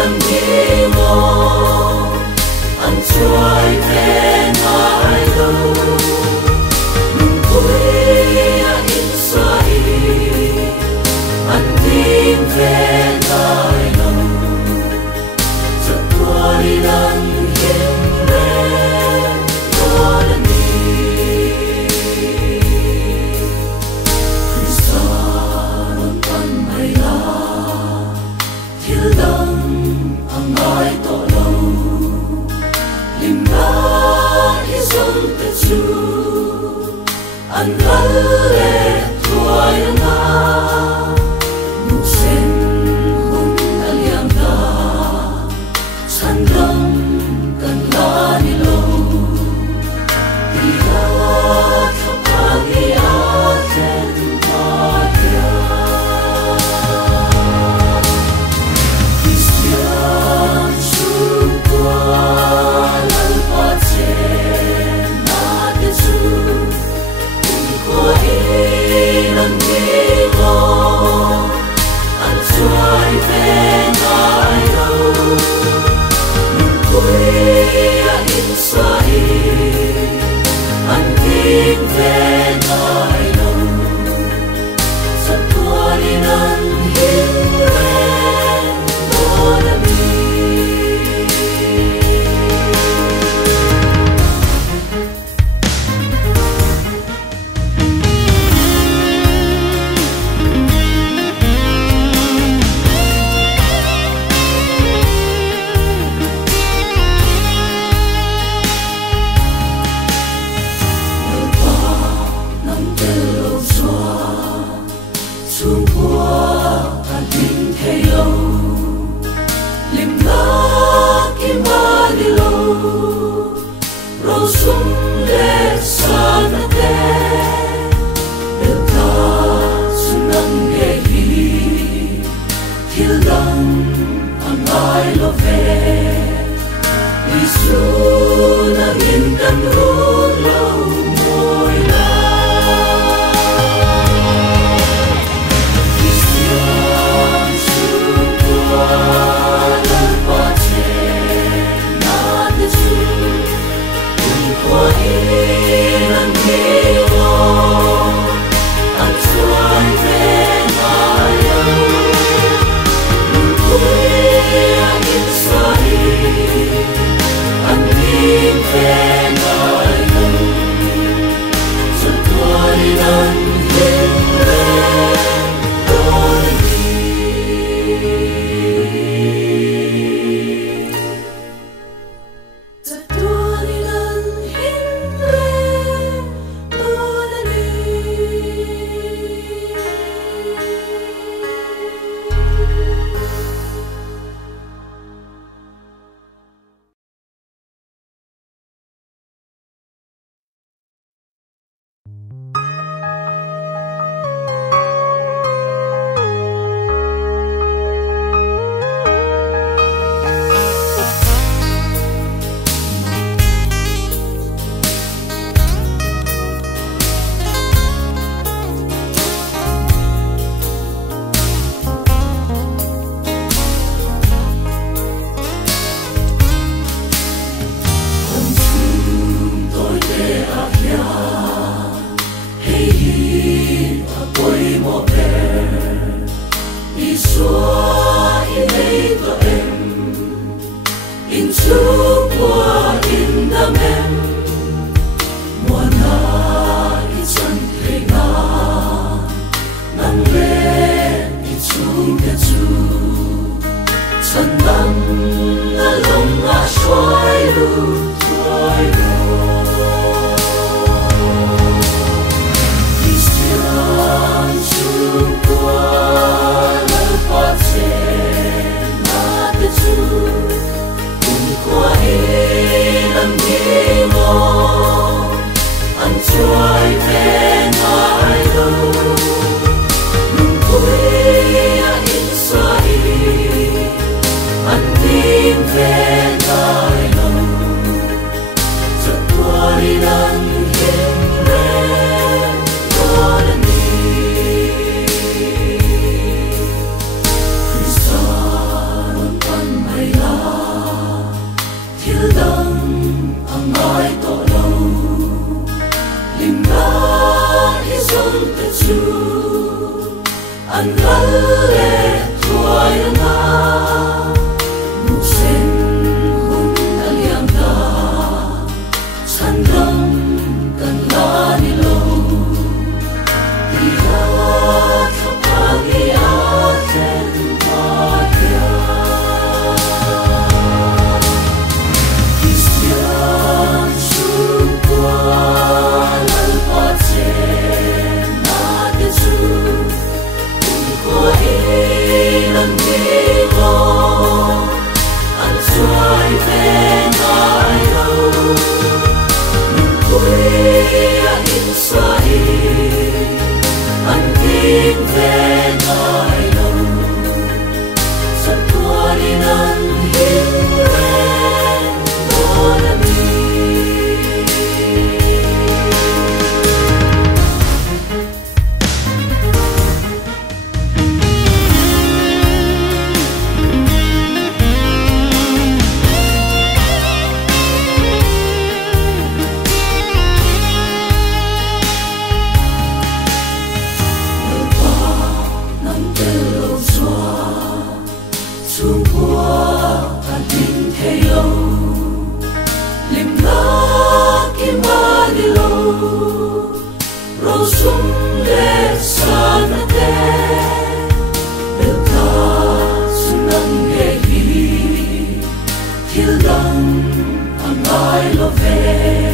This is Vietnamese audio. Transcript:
lần đi ngô anh trôi về ngài đâu nung cuối in xoay anh tin về ngài đâu chợt qua đi lần hiên lên đó là anh lale tuai nga nung sen hun aliam da san lam kan la ni lo dia kapagi aten magia Christian chukwa lalpache na de chu lần đi ngô anh trôi về ngài đâu nung cuối in xoay anh tin về ngài đâu giấc qua đi nắng hiên lên đó là về ngài đâu qua linh thế lâu lim la kim ba đi lâu rau sum để sana te được ta sunang ye hi til dang ang ai lo ve